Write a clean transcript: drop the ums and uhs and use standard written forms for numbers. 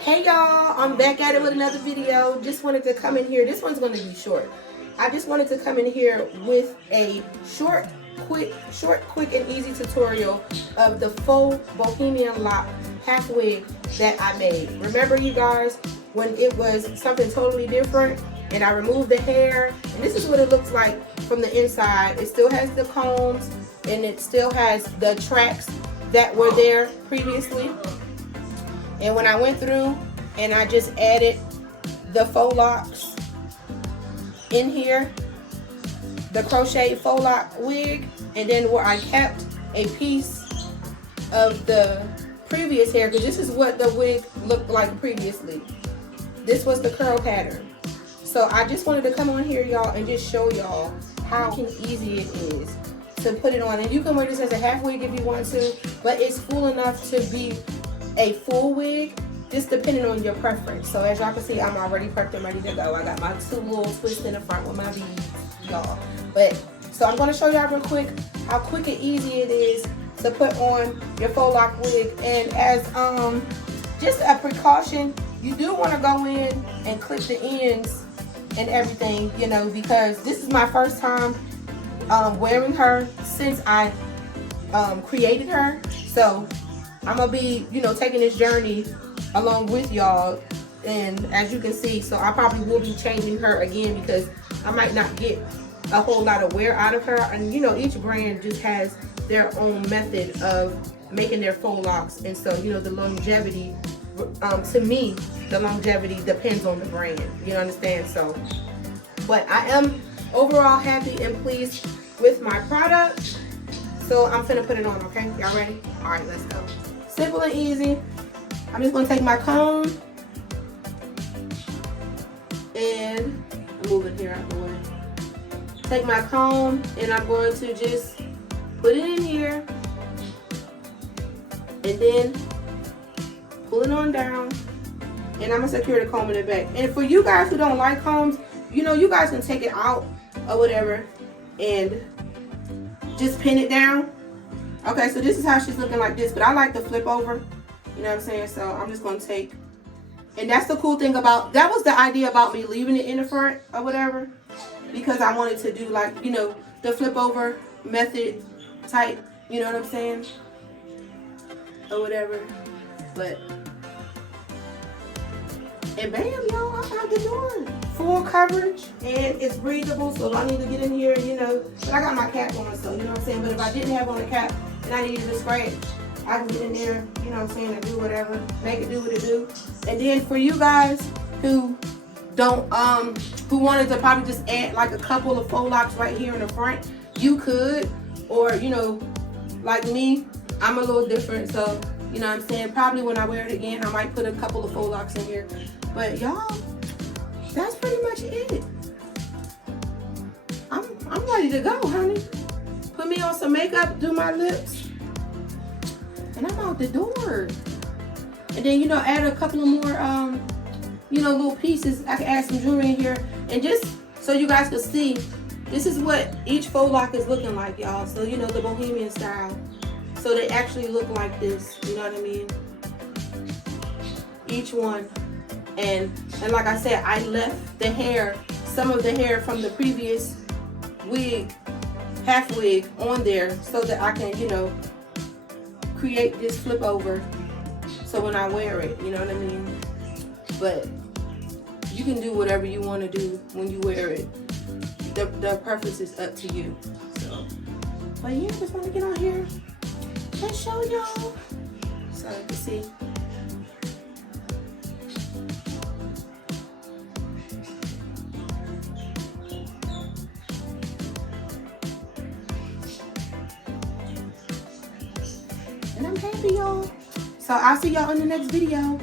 Hey y'all, I'm back at it with another video. Just wanted to come in here. This one's going to be short. I just wanted to come in here with a short, quick and easy tutorial of the faux Bohemian lock half wig that I made. Remember you guys, when it was something totally different and I removed the hair, and this is what it looks like from the inside. It still has the combs and it still has the tracks that were there previously. And when I went through and I just added the faux locks in here, the crochet faux lock wig, and then where I kept a piece of the previous hair, because this is what the wig looked like previously. This was the curl pattern. So I just wanted to come on here, y'all, and just show y'all how easy it is to put it on. And you can wear this as a half wig if you want to, but it's full enough to be a full wig, just depending on your preference. So as y'all can see, I'm already prepped and ready to go. I got my two little twists in the front with my beads, y'all. But so I'm going to show y'all real quick how quick and easy it is to put on your faux lock wig. And as just a precaution, you do want to go in and clip the ends and everything, you know, because this is my first time wearing her since I created her. So I'm gonna be, you know, taking this journey along with y'all, and as you can see, so I probably will be changing her again because I might not get a whole lot of wear out of her. And you know, each brand just has their own method of making their faux locks, and so you know, the longevity, to me, the longevity depends on the brand, you understand? So, but I am overall happy and pleased with my product. So I'm finna put it on, okay? Y'all ready? All right, let's go. Simple and easy. I'm just gonna take my comb and move it here out the way. Take my comb and I'm going to just put it in here and then pull it on down, and I'm gonna secure the comb in the back. And for you guys who don't like combs, you know, you guys can take it out or whatever and just pin it down. Okay, so this is how she's looking like this, but I like to flip over, you know what I'm saying? So I'm just gonna take, and that's the cool thing about, that was the idea about me leaving it in the front or whatever, because I wanted to do like, you know, the flip over method type, you know what I'm saying? Or whatever, but, and bam, y'all, I'm out the door. Full coverage, and it's breathable, so if I need to get in here, you know, but I got my cap on, so you know what I'm saying? But if I didn't have on a cap and I needed to scratch, I can get in there, you know what I'm saying, and do whatever, make it do what it do. And then for you guys who don't, who wanted to probably just add like a couple of faux locks right here in the front, you could, or you know, like me, I'm a little different, so you know what I'm saying, probably when I wear it again, I might put a couple of faux locks in here. But y'all, that's pretty much it. I'm ready to go, honey. Put me on some makeup, do my lips, and I'm out the door. And then, you know, add a couple of more, you know, little pieces. I can add some jewelry in here. And just so you guys can see, this is what each faux lock is looking like, y'all. So, you know, the Bohemian style. So they actually look like this, you know what I mean? Each one. And like I said, I left the hair, some of the hair from the previous wig, half wig, on there so that I can, you know, create this flip over so when I wear it, you know what I mean? But you can do whatever you want to do when you wear it. The purpose is up to you. So, but yeah, just want to get on here and show y'all so you can see. And I'm happy, y'all. So I'll see y'all in the next video.